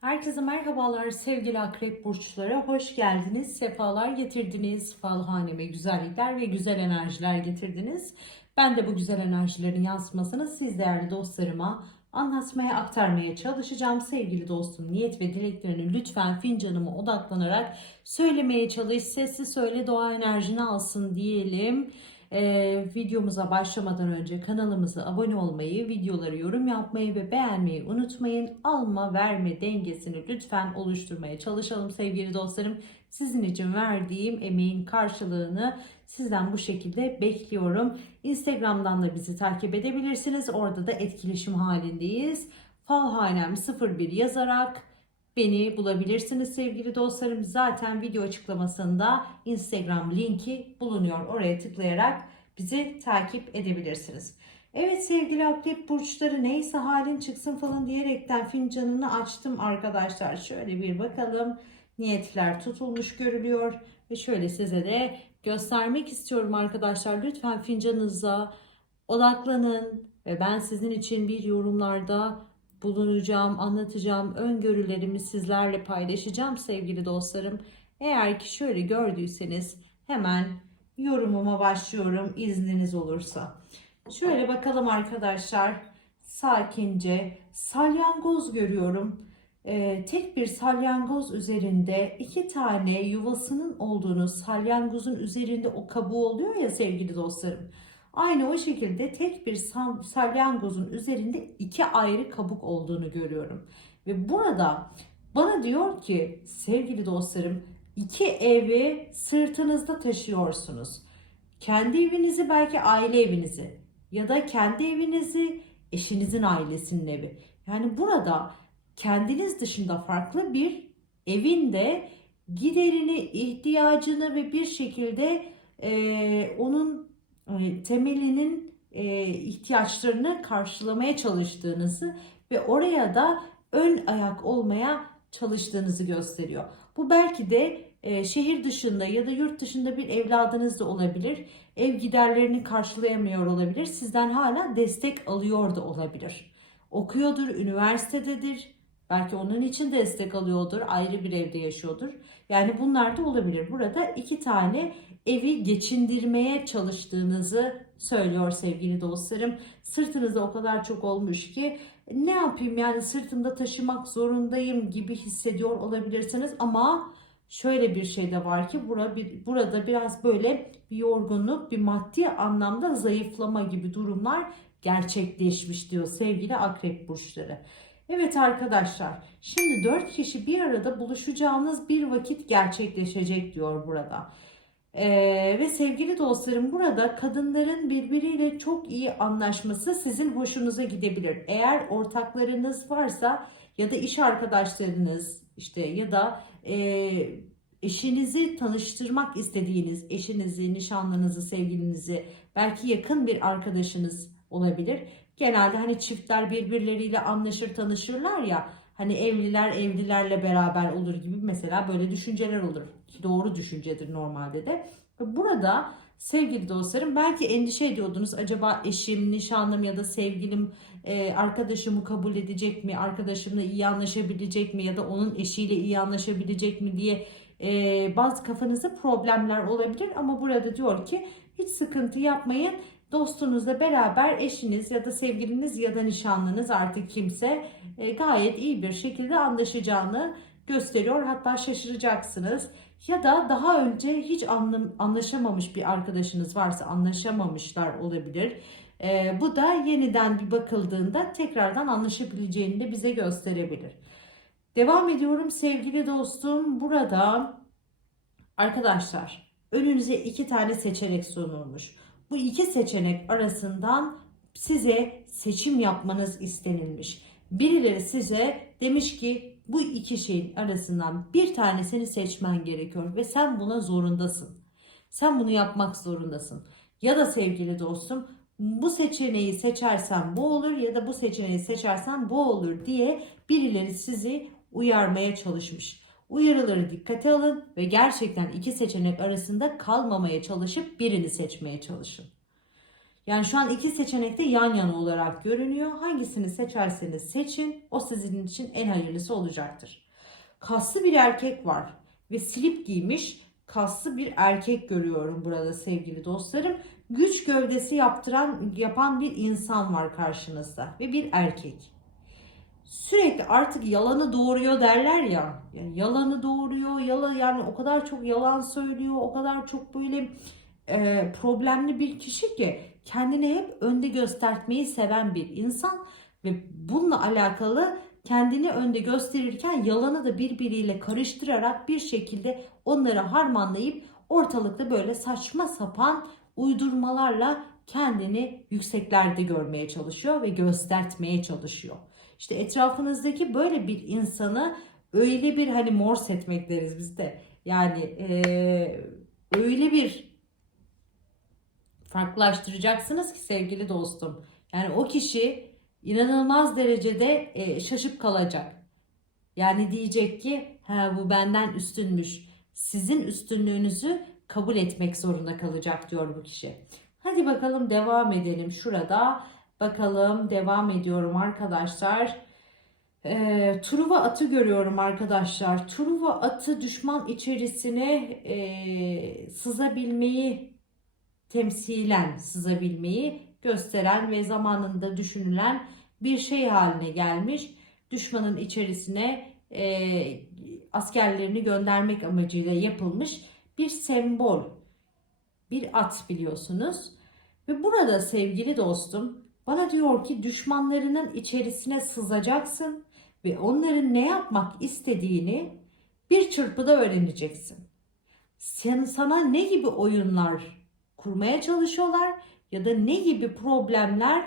Herkese merhabalar sevgili akrep burçları. Hoş geldiniz. Sefalar getirdiniz. Falhaneme güzellikler ve güzel enerjiler getirdiniz. Ben de bu güzel enerjilerin yansımasını siz değerli dostlarıma anlatmaya, aktarmaya çalışacağım. Sevgili dostum niyet ve dileklerini lütfen fincanıma odaklanarak söylemeye çalış. Sessiz söyle doğa enerjini alsın diyelim. Ee, videomuza başlamadan önce kanalımıza abone olmayı, videoları yorum yapmayı ve beğenmeyi unutmayın. Alma verme dengesini lütfen oluşturmaya çalışalım sevgili dostlarım. Sizin için verdiğim emeğin karşılığını sizden bu şekilde bekliyorum. Instagram'dan da bizi takip edebilirsiniz. Orada da etkileşim halindeyiz. Falhanem 01 yazarak beni bulabilirsiniz sevgili dostlarım. Zaten video açıklamasında Instagram linki bulunuyor. Oraya tıklayarak bizi takip edebilirsiniz. Evet sevgili akrep burçları neyse halin çıksın falan diyerekten fincanını açtım arkadaşlar. Şöyle bir bakalım. Niyetler tutulmuş görülüyor. Ve şöyle size de göstermek istiyorum arkadaşlar. Lütfen fincanınıza odaklanın. Ve ben sizin için bir yorumlarda bulunacağım, anlatacağım, öngörülerimi sizlerle paylaşacağım sevgili dostlarım. Eğer ki şöyle gördüyseniz hemen yorumuma başlıyorum izniniz olursa. Şöyle bakalım arkadaşlar sakince salyangoz görüyorum. Ee, tek bir salyangoz üzerinde iki tane yuvasının olduğunu salyangozun üzerinde o kabuğu oluyor ya sevgili dostlarım. Aynı o şekilde tek bir sal- salyangozun üzerinde iki ayrı kabuk olduğunu görüyorum. Ve burada bana diyor ki sevgili dostlarım iki evi sırtınızda taşıyorsunuz. Kendi evinizi belki aile evinizi ya da kendi evinizi eşinizin ailesinin evi. Yani burada kendiniz dışında farklı bir evin de giderini, ihtiyacını ve bir şekilde eee, onun e, temelinin e, ihtiyaçlarını karşılamaya çalıştığınızı ve oraya da ön ayak olmaya çalıştığınızı gösteriyor. Bu belki de e, şehir dışında ya da yurt dışında bir evladınız da olabilir. Ev giderlerini karşılayamıyor olabilir. Sizden hala destek alıyor da olabilir. Okuyordur, üniversitededir. Belki onun için destek alıyordur, ayrı bir evde yaşıyordur. Yani bunlar da olabilir. Burada iki tane evi geçindirmeye çalıştığınızı söylüyor sevgili dostlarım. Sırtınızda o kadar çok olmuş ki ne yapayım yani sırtımda taşımak zorundayım gibi hissediyor olabilirsiniz ama şöyle bir şey de var ki bura burada biraz böyle bir yorgunluk, bir maddi anlamda zayıflama gibi durumlar gerçekleşmiş diyor sevgili akrep burçları. Evet arkadaşlar şimdi 4 kişi bir arada buluşacağınız bir vakit gerçekleşecek diyor burada. Ee, ve sevgili dostlarım burada kadınların birbiriyle çok iyi anlaşması sizin hoşunuza gidebilir. Eğer ortaklarınız varsa ya da iş arkadaşlarınız işte ya da e, eşinizi tanıştırmak istediğiniz eşinizi, nişanlınızı, sevgilinizi belki yakın bir arkadaşınız olabilir. Genelde hani çiftler birbirleriyle anlaşır tanışırlar ya hani evliler evlilerle beraber olur gibi mesela böyle düşünceler olur. Doğru düşüncedir normalde de. Burada sevgili dostlarım belki endişe ediyordunuz. Acaba eşim, nişanlım ya da sevgilim e, arkadaşımı kabul edecek mi, arkadaşımla iyi anlaşabilecek mi? Ya da onun eşiyle iyi anlaşabilecek mi diye e, bazı kafanızda problemler olabilir. Ama burada diyor ki hiç sıkıntı yapmayın dostunuzla beraber eşiniz ya da sevgiliniz ya da nişanlınız artık kimse e, gayet iyi bir şekilde anlaşacağını gösteriyor. Hatta şaşıracaksınız. Ya da daha önce hiç anlam- anlaşamamış bir arkadaşınız varsa anlaşamamışlar olabilir. E, bu da yeniden bir bakıldığında tekrardan anlaşabileceğini de bize gösterebilir. Devam ediyorum sevgili dostum. Burada arkadaşlar önünüze iki tane seçenek sunulmuş. Bu iki seçenek arasından size seçim yapmanız istenilmiş. Birileri size demiş ki bu iki şeyin arasından bir tanesini seçmen gerekiyor ve sen buna zorundasın. Sen bunu yapmak zorundasın. Ya da sevgili dostum bu seçeneği seçersen bu olur ya da bu seçeneği seçersen bu olur diye birileri sizi uyarmaya çalışmış. Uyarıları dikkate alın ve gerçekten iki seçenek arasında kalmamaya çalışıp birini seçmeye çalışın. Yani şu an iki seçenekte yan yana olarak görünüyor. Hangisini seçerseniz seçin. O sizin için en hayırlısı olacaktır. Kaslı bir erkek var ve slip giymiş kaslı bir erkek görüyorum burada sevgili dostlarım. Güç gövdesi yaptıran yapan bir insan var karşınızda ve bir erkek. Sürekli artık yalanı doğuruyor derler ya. Yani yalanı doğuruyor, yalan yani o kadar çok yalan söylüyor, o kadar çok böyle e, problemli bir kişi ki kendini hep önde göstermeyi seven bir insan ve bununla alakalı kendini önde gösterirken yalanı da birbiriyle karıştırarak bir şekilde onları harmanlayıp ortalıkta böyle saçma sapan uydurmalarla kendini yükseklerde görmeye çalışıyor ve göstermeye çalışıyor. İşte etrafınızdaki böyle bir insanı öyle bir hani mors etmek deriz biz de. Yani eee, öyle bir farklılaştıracaksınız ki sevgili dostum. Yani o kişi inanılmaz derecede e, şaşıp kalacak. Yani diyecek ki ha bu benden üstünmüş. Sizin üstünlüğünüzü kabul etmek zorunda kalacak diyor bu kişi. Hadi bakalım devam edelim şurada. Bakalım devam ediyorum arkadaşlar. Ee, Truva atı görüyorum arkadaşlar. Truva atı düşman içerisine e, sızabilmeyi temsilen sızabilmeyi gösteren ve zamanında düşünülen bir şey haline gelmiş. Düşmanın içerisine e, askerlerini göndermek amacıyla yapılmış bir sembol, bir at biliyorsunuz. Ve burada sevgili dostum bana diyor ki düşmanlarının içerisine sızacaksın ve onların ne yapmak istediğini bir çırpıda öğreneceksin. Sen, sana ne gibi oyunlar kurmaya çalışıyorlar ya da ne gibi problemler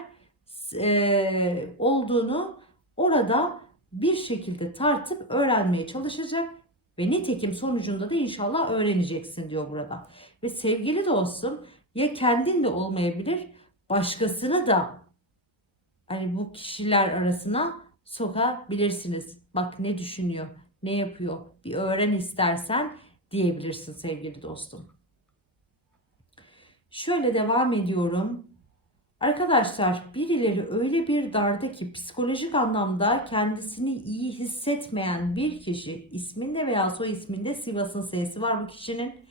e, olduğunu orada bir şekilde tartıp öğrenmeye çalışacak ve nitekim sonucunda da inşallah öğreneceksin diyor burada. Ve sevgili dostum ya kendin de olmayabilir başkasını da hani bu kişiler arasına sokabilirsiniz. Bak ne düşünüyor, ne yapıyor bir öğren istersen diyebilirsin sevgili dostum. Şöyle devam ediyorum. Arkadaşlar birileri öyle bir darda ki psikolojik anlamda kendisini iyi hissetmeyen bir kişi isminde veya soy isminde Sivas'ın sesi var bu kişinin.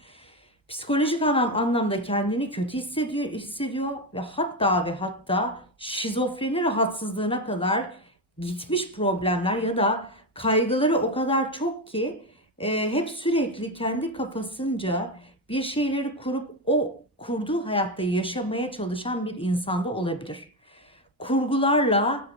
Psikolojik anlam, anlamda kendini kötü hissediyor, hissediyor ve hatta ve hatta şizofreni rahatsızlığına kadar gitmiş problemler ya da kaygıları o kadar çok ki e, hep sürekli kendi kafasınca bir şeyleri kurup o kurduğu hayatta yaşamaya çalışan bir insanda olabilir. Kurgularla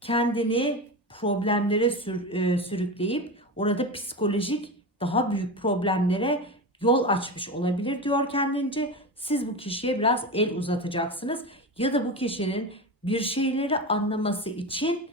kendini problemlere sür, e, sürükleyip orada psikolojik daha büyük problemlere yol açmış olabilir diyor kendince. Siz bu kişiye biraz el uzatacaksınız ya da bu kişinin bir şeyleri anlaması için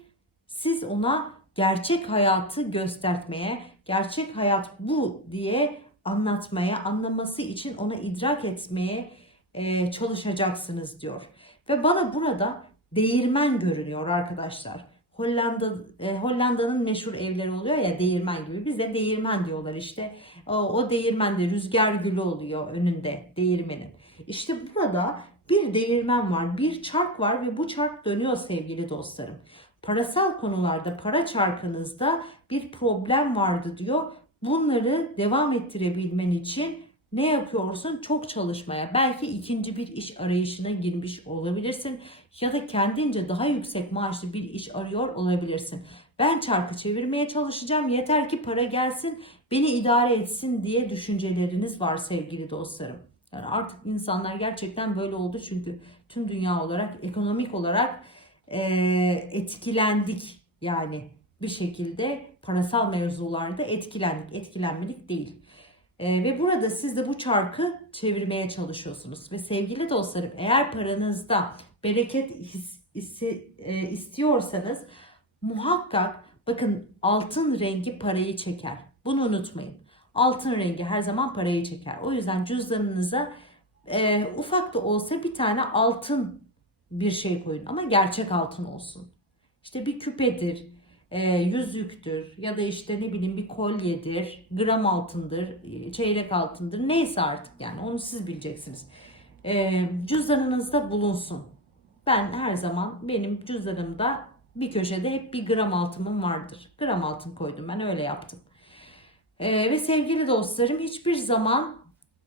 siz ona gerçek hayatı göstermeye, gerçek hayat bu diye anlatmaya, anlaması için ona idrak etmeye e, çalışacaksınız diyor. Ve bana burada değirmen görünüyor arkadaşlar. Hollanda e, Hollanda'nın meşhur evleri oluyor ya değirmen gibi. Bize değirmen diyorlar işte. O, değirmende rüzgar gülü oluyor önünde değirmenin. İşte burada bir değirmen var, bir çark var ve bu çark dönüyor sevgili dostlarım. Parasal konularda para çarkınızda bir problem vardı diyor. Bunları devam ettirebilmen için ne yapıyorsun? Çok çalışmaya, belki ikinci bir iş arayışına girmiş olabilirsin ya da kendince daha yüksek maaşlı bir iş arıyor olabilirsin. Ben çarkı çevirmeye çalışacağım. Yeter ki para gelsin, beni idare etsin diye düşünceleriniz var sevgili dostlarım. Yani artık insanlar gerçekten böyle oldu çünkü tüm dünya olarak, ekonomik olarak e, etkilendik yani bir şekilde parasal mevzularda etkilendik, etkilenmedik değil. E, ve burada siz de bu çarkı çevirmeye çalışıyorsunuz. Ve sevgili dostlarım eğer paranızda bereket his, hisse, e, istiyorsanız muhakkak bakın altın rengi parayı çeker. Bunu unutmayın. Altın rengi her zaman parayı çeker. O yüzden cüzdanınıza e, ufak da olsa bir tane altın bir şey koyun. Ama gerçek altın olsun. İşte bir küpedir, e, yüzüktür ya da işte ne bileyim bir kolyedir, gram altındır, e, çeyrek altındır neyse artık yani onu siz bileceksiniz. e, cüzdanınızda bulunsun. Ben her zaman benim cüzdanımda bir köşede hep bir gram altınım vardır. Gram altın koydum ben öyle yaptım. E, ve sevgili dostlarım hiçbir zaman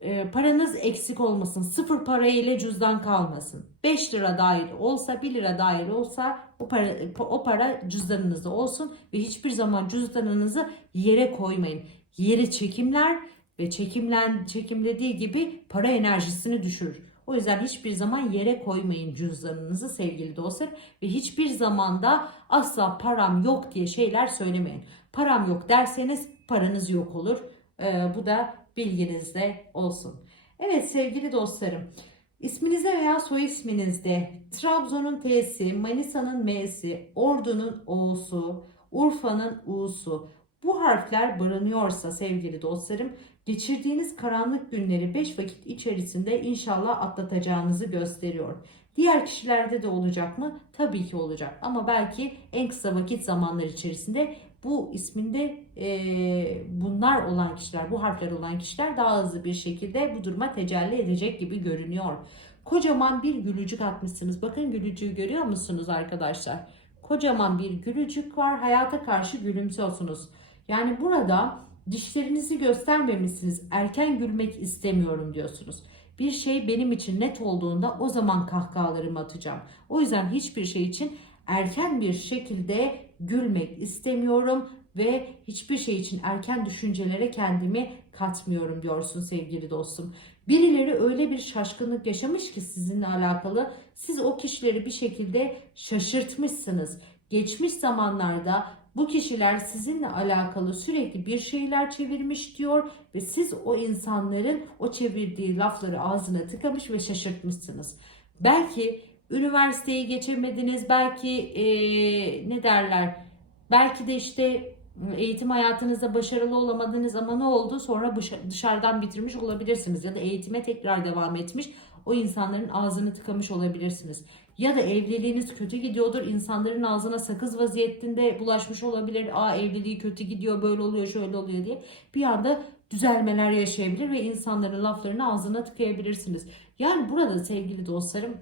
e, paranız eksik olmasın. Sıfır para ile cüzdan kalmasın. 5 lira dahil olsa 1 lira dahil olsa o para, o para cüzdanınızda olsun ve hiçbir zaman cüzdanınızı yere koymayın. Yere çekimler ve çekimlen çekimlediği gibi para enerjisini düşürür. O yüzden hiçbir zaman yere koymayın cüzdanınızı sevgili dostlar ve hiçbir zaman da asla param yok diye şeyler söylemeyin. Param yok derseniz paranız yok olur. Ee, bu da bilginizde olsun. Evet sevgili dostlarım isminizde veya soy isminizde Trabzon'un T'si, Manisa'nın M'si, Ordu'nun O'su, Urfa'nın U'su bu harfler barınıyorsa sevgili dostlarım geçirdiğiniz karanlık günleri 5 vakit içerisinde inşallah atlatacağınızı gösteriyor. Diğer kişilerde de olacak mı? Tabii ki olacak ama belki en kısa vakit zamanlar içerisinde bu isminde e, bunlar olan kişiler, bu harfler olan kişiler daha hızlı bir şekilde bu duruma tecelli edecek gibi görünüyor. Kocaman bir gülücük atmışsınız. Bakın gülücüğü görüyor musunuz arkadaşlar? Kocaman bir gülücük var. Hayata karşı gülümsüyorsunuz. Yani burada dişlerinizi göstermemişsiniz. Erken gülmek istemiyorum diyorsunuz. Bir şey benim için net olduğunda o zaman kahkahalarımı atacağım. O yüzden hiçbir şey için erken bir şekilde gülmek istemiyorum ve hiçbir şey için erken düşüncelere kendimi katmıyorum diyorsun sevgili dostum. Birileri öyle bir şaşkınlık yaşamış ki sizinle alakalı siz o kişileri bir şekilde şaşırtmışsınız. Geçmiş zamanlarda bu kişiler sizinle alakalı sürekli bir şeyler çevirmiş diyor ve siz o insanların o çevirdiği lafları ağzına tıkamış ve şaşırtmışsınız. Belki üniversiteyi geçemediniz, belki ee, ne derler, belki de işte eğitim hayatınızda başarılı olamadınız ama ne oldu? Sonra dışarıdan bitirmiş olabilirsiniz ya da eğitime tekrar devam etmiş o insanların ağzını tıkamış olabilirsiniz. Ya da evliliğiniz kötü gidiyordur. insanların ağzına sakız vaziyetinde bulaşmış olabilir. Aa evliliği kötü gidiyor, böyle oluyor, şöyle oluyor diye. Bir anda düzelmeler yaşayabilir ve insanların laflarını ağzına tıkayabilirsiniz. Yani burada sevgili dostlarım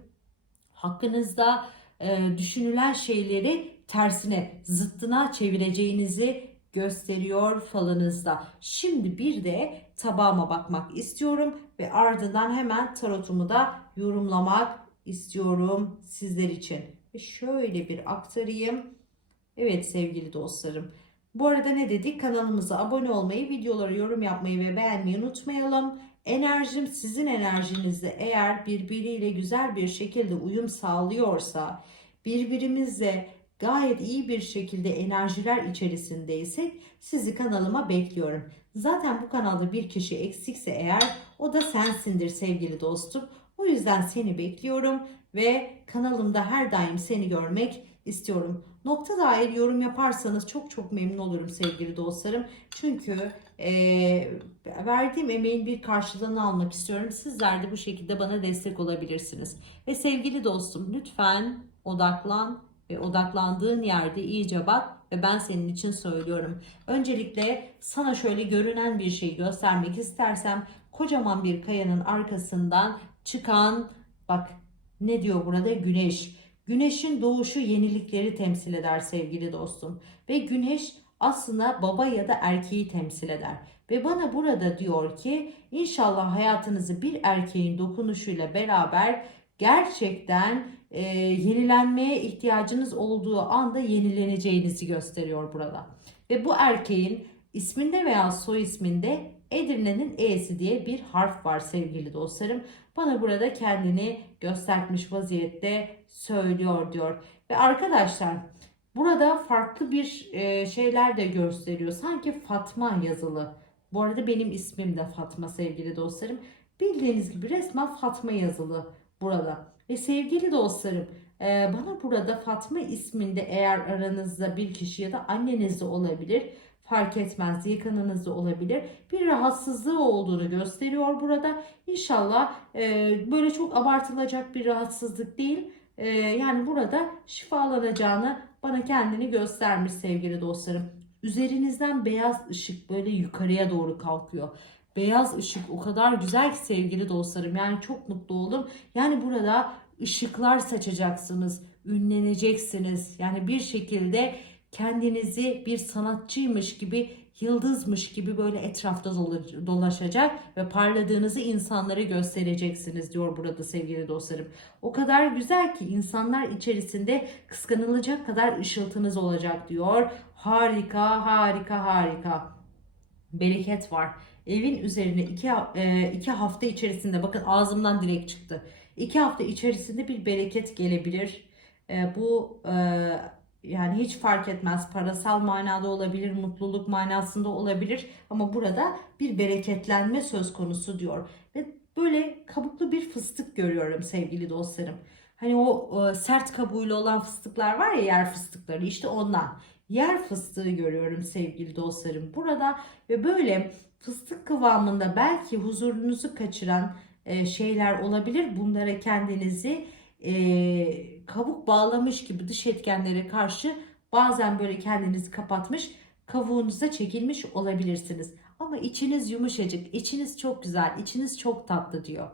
hakkınızda e, düşünülen şeyleri tersine, zıttına çevireceğinizi gösteriyor falınızda. Şimdi bir de tabağıma bakmak istiyorum ve ardından hemen tarotumu da yorumlamak istiyorum sizler için. Ve şöyle bir aktarayım. Evet sevgili dostlarım. Bu arada ne dedik? Kanalımıza abone olmayı, videoları yorum yapmayı ve beğenmeyi unutmayalım. Enerjim sizin enerjinizde eğer birbiriyle güzel bir şekilde uyum sağlıyorsa, birbirimizle gayet iyi bir şekilde enerjiler içerisindeysek sizi kanalıma bekliyorum. Zaten bu kanalda bir kişi eksikse eğer o da sensindir sevgili dostum. O yüzden seni bekliyorum ve kanalımda her daim seni görmek istiyorum. Nokta dair yorum yaparsanız çok çok memnun olurum sevgili dostlarım. Çünkü e, verdiğim emeğin bir karşılığını almak istiyorum. Sizler de bu şekilde bana destek olabilirsiniz. Ve sevgili dostum lütfen odaklan ve odaklandığın yerde iyice bak ve ben senin için söylüyorum. Öncelikle sana şöyle görünen bir şey göstermek istersem kocaman bir kayanın arkasından çıkan bak ne diyor burada güneş. Güneşin doğuşu yenilikleri temsil eder sevgili dostum. Ve güneş aslında baba ya da erkeği temsil eder. Ve bana burada diyor ki inşallah hayatınızı bir erkeğin dokunuşuyla beraber gerçekten e, yenilenmeye ihtiyacınız olduğu anda yenileneceğinizi gösteriyor burada. Ve bu erkeğin isminde veya soy isminde Edirne'nin E'si diye bir harf var sevgili dostlarım. Bana burada kendini göstermiş vaziyette söylüyor diyor. Ve arkadaşlar burada farklı bir e, şeyler de gösteriyor. Sanki Fatma yazılı. Bu arada benim ismim de Fatma sevgili dostlarım. Bildiğiniz gibi resmen Fatma yazılı burada. Ve sevgili dostlarım e, bana burada Fatma isminde eğer aranızda bir kişi ya da anneniz de olabilir fark etmez yakınınızda olabilir. Bir rahatsızlığı olduğunu gösteriyor burada. İnşallah e, böyle çok abartılacak bir rahatsızlık değil. E, yani burada şifalanacağını bana kendini göstermiş sevgili dostlarım. Üzerinizden beyaz ışık böyle yukarıya doğru kalkıyor beyaz ışık o kadar güzel ki sevgili dostlarım. Yani çok mutlu oldum. Yani burada ışıklar saçacaksınız, ünleneceksiniz. Yani bir şekilde kendinizi bir sanatçıymış gibi, yıldızmış gibi böyle etrafta dola- dolaşacak ve parladığınızı insanlara göstereceksiniz diyor burada sevgili dostlarım. O kadar güzel ki insanlar içerisinde kıskanılacak kadar ışıltınız olacak diyor. Harika, harika, harika. Bereket var. Evin üzerine iki, e, iki hafta içerisinde bakın ağzımdan direkt çıktı. İki hafta içerisinde bir bereket gelebilir. E, bu e, yani hiç fark etmez. Parasal manada olabilir, mutluluk manasında olabilir. Ama burada bir bereketlenme söz konusu diyor. Ve böyle kabuklu bir fıstık görüyorum sevgili dostlarım. Hani o e, sert kabuğuyla olan fıstıklar var ya yer fıstıkları işte ondan. Yer fıstığı görüyorum sevgili dostlarım burada ve böyle fıstık kıvamında belki huzurunuzu kaçıran e, şeyler olabilir. Bunlara kendinizi e, kabuk bağlamış gibi dış etkenlere karşı bazen böyle kendinizi kapatmış kavuğunuza çekilmiş olabilirsiniz. Ama içiniz yumuşacık, içiniz çok güzel, içiniz çok tatlı diyor.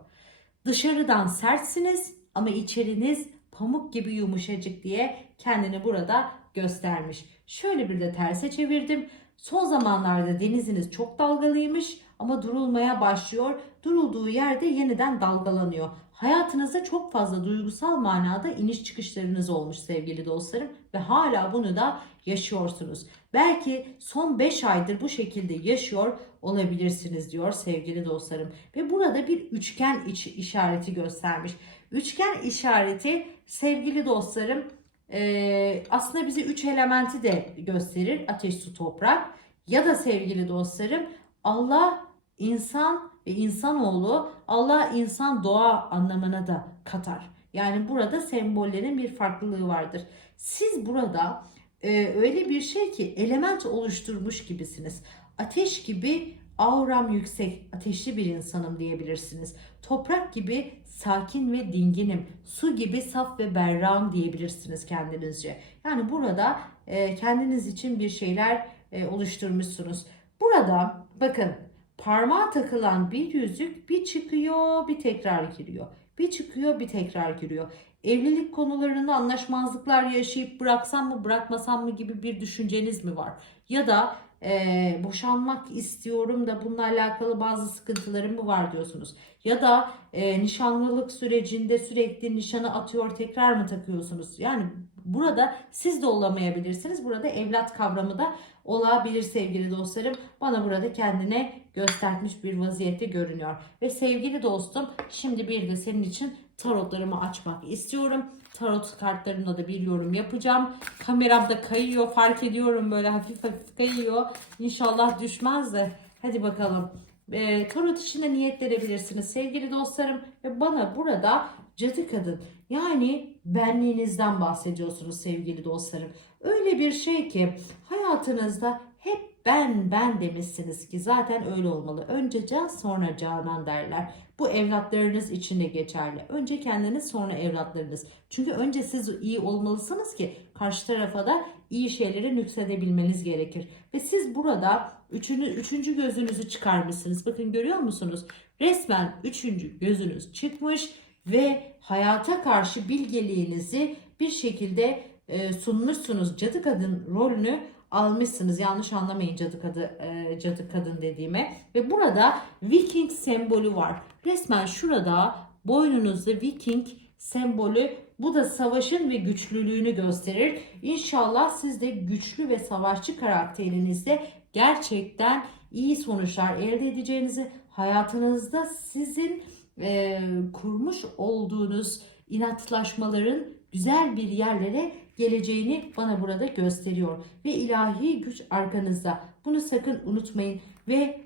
Dışarıdan sertsiniz ama içeriniz pamuk gibi yumuşacık diye kendini burada göstermiş. Şöyle bir de terse çevirdim. Son zamanlarda deniziniz çok dalgalıymış ama durulmaya başlıyor. Durulduğu yerde yeniden dalgalanıyor. Hayatınızda çok fazla duygusal manada iniş çıkışlarınız olmuş sevgili dostlarım ve hala bunu da yaşıyorsunuz. Belki son 5 aydır bu şekilde yaşıyor olabilirsiniz diyor sevgili dostlarım. Ve burada bir üçgen işareti göstermiş. Üçgen işareti sevgili dostlarım e, aslında bize üç elementi de gösterir. Ateş, su, toprak. Ya da sevgili dostlarım Allah insan ve insanoğlu Allah insan doğa anlamına da katar. Yani burada sembollerin bir farklılığı vardır. Siz burada e, öyle bir şey ki element oluşturmuş gibisiniz. Ateş gibi auram yüksek, ateşli bir insanım diyebilirsiniz. Toprak gibi sakin ve dinginim. Su gibi saf ve berram diyebilirsiniz kendinizce. Yani burada e, kendiniz için bir şeyler e, oluşturmuşsunuz. Burada bakın parmağa takılan bir yüzük bir çıkıyor bir tekrar giriyor. Bir çıkıyor bir tekrar giriyor. Evlilik konularında anlaşmazlıklar yaşayıp bıraksam mı bırakmasam mı gibi bir düşünceniz mi var? Ya da e, boşanmak istiyorum da bununla alakalı bazı sıkıntılarım mı var diyorsunuz. Ya da e, nişanlılık sürecinde sürekli nişanı atıyor tekrar mı takıyorsunuz? Yani burada siz de olamayabilirsiniz. Burada evlat kavramı da olabilir sevgili dostlarım. Bana burada kendine göstermiş bir vaziyette görünüyor. Ve sevgili dostum şimdi bir de senin için tarotlarımı açmak istiyorum. Tarot kartlarımla da bir yorum yapacağım. Kameram da kayıyor fark ediyorum böyle hafif hafif kayıyor. İnşallah düşmez de. Hadi bakalım. E, tarot için de niyetlenebilirsiniz sevgili dostlarım. Ve bana burada cadı kadın yani benliğinizden bahsediyorsunuz sevgili dostlarım. Öyle bir şey ki hayatınızda hep ben ben demişsiniz ki zaten öyle olmalı. Önce can sonra canan derler. Bu evlatlarınız için de geçerli. Önce kendiniz sonra evlatlarınız. Çünkü önce siz iyi olmalısınız ki karşı tarafa da iyi şeyleri nüksedebilmeniz gerekir. Ve siz burada üçüncü, üçüncü gözünüzü çıkarmışsınız. Bakın görüyor musunuz? Resmen üçüncü gözünüz çıkmış ve hayata karşı bilgeliğinizi bir şekilde e, sunmuşsunuz. Cadı kadın rolünü almışsınız. Yanlış anlamayın cadı kadı e, cadı kadın dediğime. Ve burada Viking sembolü var. Resmen şurada boynunuzda Viking sembolü bu da savaşın ve güçlülüğünü gösterir. İnşallah siz de güçlü ve savaşçı karakterinizde gerçekten iyi sonuçlar elde edeceğinizi hayatınızda sizin e, kurmuş olduğunuz inatlaşmaların güzel bir yerlere geleceğini bana burada gösteriyor. Ve ilahi güç arkanızda. Bunu sakın unutmayın. Ve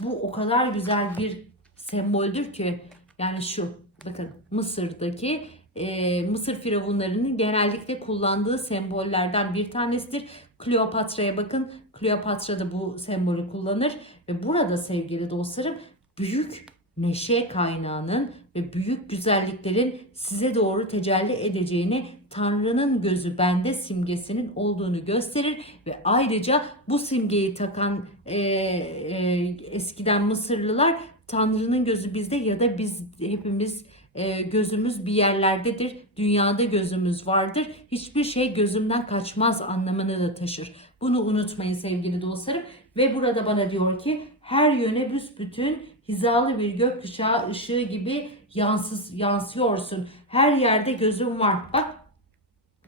bu o kadar güzel bir semboldür ki yani şu bakın Mısır'daki e, Mısır firavunlarının genellikle kullandığı sembollerden bir tanesidir. Kleopatra'ya bakın. Kleopatra da bu sembolü kullanır ve burada sevgili dostlarım büyük neşe kaynağının ve büyük güzelliklerin size doğru tecelli edeceğini Tanrı'nın gözü bende simgesinin olduğunu gösterir ve ayrıca bu simgeyi takan e, e, eskiden Mısırlılar Tanrı'nın gözü bizde ya da biz hepimiz e, gözümüz bir yerlerdedir. Dünyada gözümüz vardır. Hiçbir şey gözümden kaçmaz anlamını da taşır. Bunu unutmayın sevgili dostlarım. Ve burada bana diyor ki her yöne büsbütün hizalı bir gökkuşağı ışığı gibi yansız, yansıyorsun. Her yerde gözüm var. Bak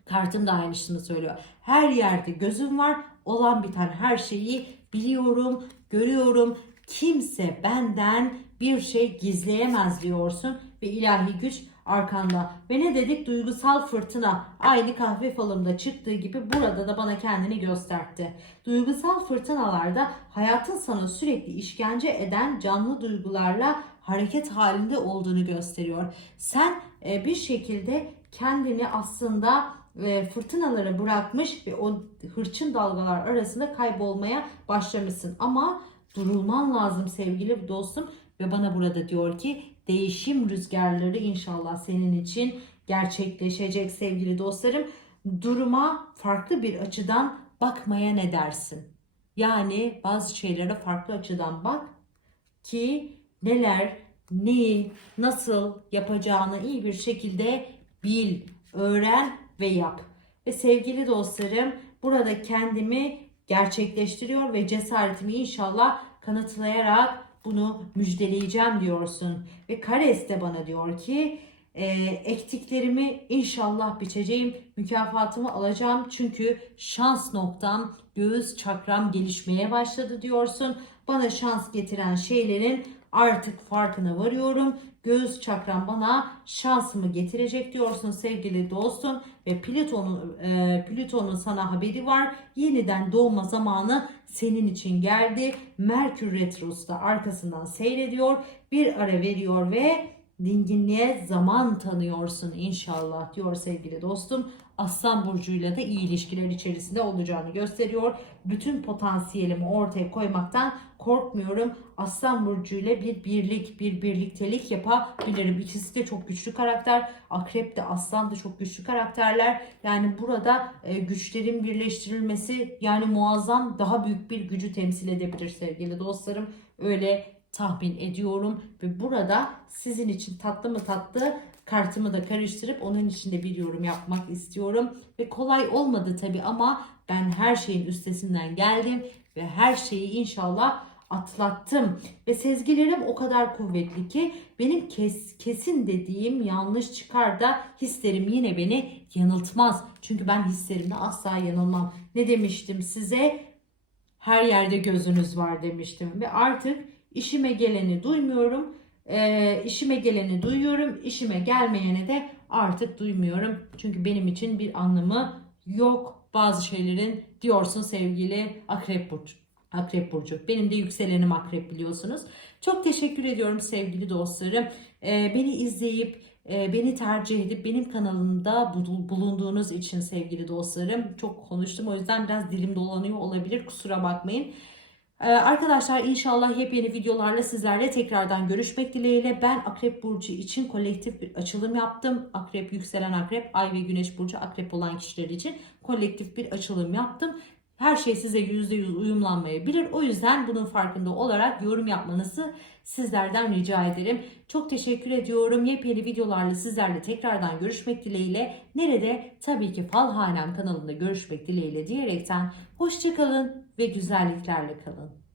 kartım da aynısını söylüyor. Her yerde gözüm var. Olan biten her şeyi biliyorum, görüyorum. Kimse benden bir şey gizleyemez diyorsun ve ilahi güç arkanda. Ve ne dedik? Duygusal fırtına. Aynı kahve falımda çıktığı gibi burada da bana kendini gösterdi. Duygusal fırtınalarda hayatın sana sürekli işkence eden canlı duygularla hareket halinde olduğunu gösteriyor. Sen e, bir şekilde kendini aslında e, fırtınalara bırakmış ve o hırçın dalgalar arasında kaybolmaya başlamışsın. Ama durulman lazım sevgili dostum ve bana burada diyor ki değişim rüzgarları inşallah senin için gerçekleşecek sevgili dostlarım. Duruma farklı bir açıdan bakmaya ne dersin? Yani bazı şeylere farklı açıdan bak ki neler, neyi, nasıl yapacağını iyi bir şekilde bil, öğren ve yap. Ve sevgili dostlarım burada kendimi gerçekleştiriyor ve cesaretimi inşallah kanıtlayarak bunu müjdeleyeceğim diyorsun. Ve Kares de bana diyor ki e, ektiklerimi inşallah biçeceğim, mükafatımı alacağım. Çünkü şans noktam, göğüs çakram gelişmeye başladı diyorsun. Bana şans getiren şeylerin artık farkına varıyorum. Göğüs çakram bana şansımı getirecek diyorsun sevgili dostum ve Plüton'un e, Plüton'un sana haberi var. Yeniden doğma zamanı senin için geldi. Merkür retrosu da arkasından seyrediyor. Bir ara veriyor ve dinginliğe zaman tanıyorsun inşallah diyor sevgili dostum. Aslan burcuyla da iyi ilişkiler içerisinde olacağını gösteriyor. Bütün potansiyelimi ortaya koymaktan korkmuyorum. Aslan burcuyla bir birlik, bir birliktelik yapabilirim. İkisi de çok güçlü karakter. Akrep de aslan da çok güçlü karakterler. Yani burada e, güçlerin birleştirilmesi yani muazzam daha büyük bir gücü temsil edebilir sevgili dostlarım. Öyle tahmin ediyorum ve burada sizin için tatlı mı tatlı kartımı da karıştırıp onun içinde bir yorum yapmak istiyorum ve kolay olmadı tabi ama ben her şeyin üstesinden geldim ve her şeyi inşallah atlattım ve sezgilerim o kadar kuvvetli ki benim kes, kesin dediğim yanlış çıkar da hislerim yine beni yanıltmaz. Çünkü ben hislerimde asla yanılmam. Ne demiştim size? Her yerde gözünüz var demiştim ve artık işime geleni duymuyorum. E, işime geleni duyuyorum. işime gelmeyene de artık duymuyorum. Çünkü benim için bir anlamı yok bazı şeylerin diyorsun sevgili Akrep Burcu. Akrep Burcu. Benim de yükselenim Akrep biliyorsunuz. Çok teşekkür ediyorum sevgili dostlarım. Ee, beni izleyip e, beni tercih edip benim kanalımda bulunduğunuz için sevgili dostlarım. Çok konuştum o yüzden biraz dilim dolanıyor olabilir kusura bakmayın. Ee, arkadaşlar inşallah yepyeni videolarla sizlerle tekrardan görüşmek dileğiyle. Ben Akrep Burcu için kolektif bir açılım yaptım. Akrep, yükselen akrep, ay ve güneş burcu akrep olan kişiler için kolektif bir açılım yaptım. Her şey size %100 uyumlanmayabilir. O yüzden bunun farkında olarak yorum yapmanızı sizlerden rica ederim. Çok teşekkür ediyorum. Yepyeni videolarla sizlerle tekrardan görüşmek dileğiyle. Nerede? Tabii ki Falhanem kanalında görüşmek dileğiyle diyerekten hoşçakalın ve güzelliklerle kalın.